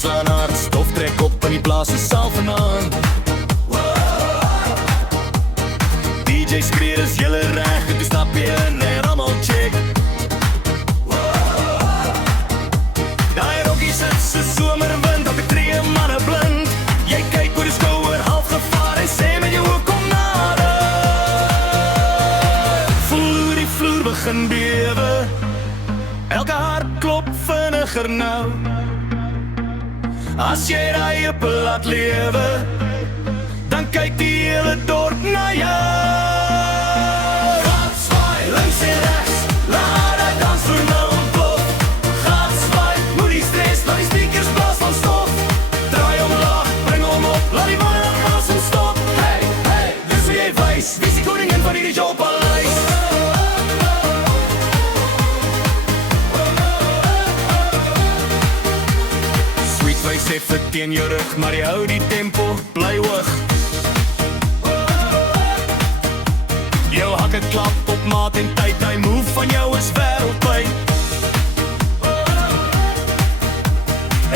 gas aan haar stof trek op in die plaas is saal vanaand. DJ skree is julle reg, en toe stap jy in en allemaal check. Daai rokkie sit so somerwind, dat ek tree manne blind. Jy kyk oor die skouer, half gevaar en sê met jou oor kom nader. Voel hoe die vloer begin bewe, elke hart klop vinniger nou. As jy daai heupe laat lewe, dan kyk die hele dorp na jou. Gaat zwaai, links en rechts, laat die dansvloer nou ontplof. Gaat zwaai, moet die stress, laat die speakers blaas van stof. Draai omlaag, bring hom op, laat die mannen naast hom stop. Hey, hey, dis wie jy wys, wie is die koningin van hierdie showpaleis? Sweetface sê vir teen jou rug, maar jy hou die tempo, bly hoog. Jou hakke klap op maat en tyd, die move van jou is wereldwyd.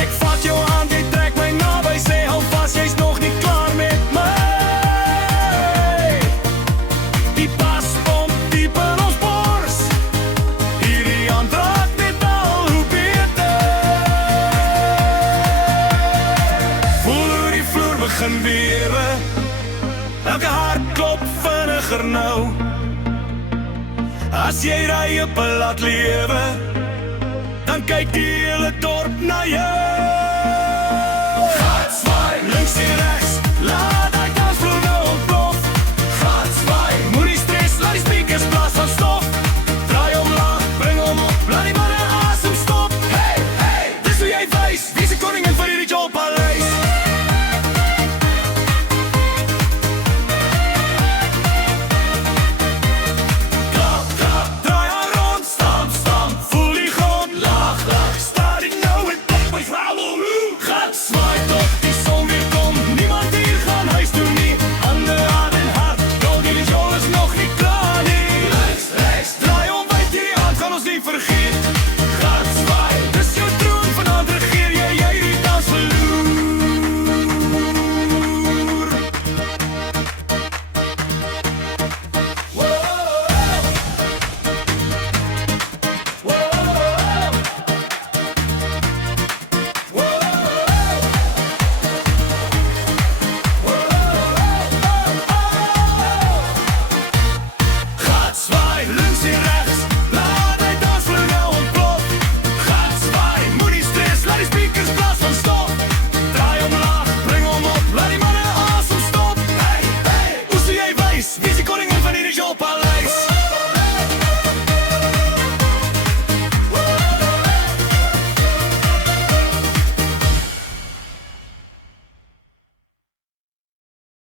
Ek vat jou hand, jy trek my naby, sê hou vast, jy's nog nie klaar met my. Die bas pomp diep in ons bors, hierdie hand raak net al hoe beter. Voel hoe die vloer begin bewe, elke hart klop vinniger nou. As jy daai heupe laat lewe, dan kyk die hele dorp